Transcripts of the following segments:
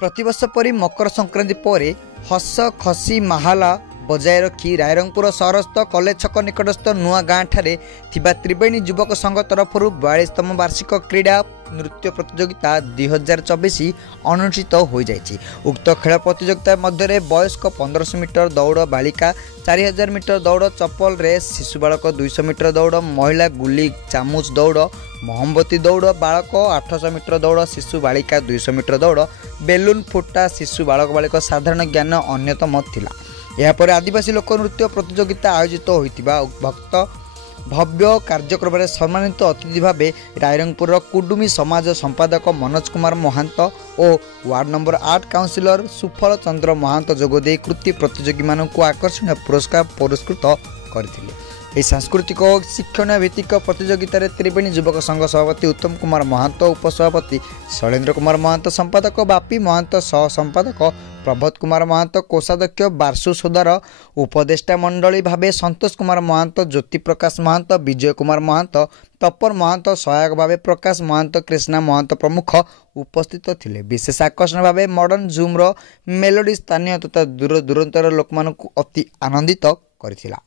प्रतिवर्ष परी मकर संक्रांति पर हस खसी माहाला बजाय रखी रायरंगपुर सहरस्थ कॉलेज छक निकटस्थ नुआ गाँ ठारे थिबा त्रिवेणी युवक संघ तरफ 42तम वार्षिक क्रीड़ा नृत्य प्रतियोगिता 2024 अनुष्ठित हो जाइछि। उक्त खेल प्रतियोगिता मध्य वयस्क 1500 मीटर दौड़ बालिका 4000 मीटर दौड़ चप्पल रेस शिशु बालक 200 मीटर दौड़ महिला गुली चामुच दौड़ मोहम्बती दौड़ बालक 800 मीटर दौड़ शिशु बालिका 200 मीटर दौड़ बेलून फुटा शिशु बालक बालिका साधारण ज्ञान अन्यतम थिला। यापर आदिवासी लोक नृत्य प्रतियोगिता आयोजित होइतिबा भक्त भव्य कार्यक्रम में सम्मानित अतिथि भाव रायरंगपुर कुडुमी समाज संपादक मनोज कुमार महांत और वार्ड नंबर 8 काउंसिलर सुफल चंद्र महांत जोगदे कृति प्रतियोगी मानक आकर्षणीय पुरस्कार पुरस्कृत करथिले। यह सांस्कृतिक और शिक्षण भित्तिक प्रतियोगिता त्रिवेणी युवक संघ सभापति उत्तम कुमार महांत उपसभापति शैलेन्द्र कुमार महांत संपादक बापी महांत सह संपादक प्रभत कुमार महांत कोषाध्यक्ष बार्सु सोदार उपदेष्टा मंडली भावे संतोष कुमार महांत ज्योति प्रकाश महांत विजय कुमार महांत तपर महांत सहायक भावे प्रकाश महांत कृष्णा महांत प्रमुख उपस्थित थिले। विशेष आकर्षण भावे मॉडर्न जूम रो मेलोडी स्थानीय तथा दूर दूरांतर लोक मानकु अति आनंदित करथिला।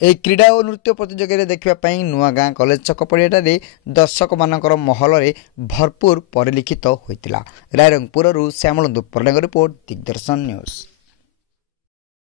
ଏହି क्रीड़ा और नृत्य प्रतियोगिता देखा नुआ गाँ कॉलेज छक पड़ियाटे दर्शक मानकर महल भरपूर परिलिखित होता। रायरंगपुर श्यामल दुप्परडांग रिपोर्ट दिग्दर्शन न्यूज।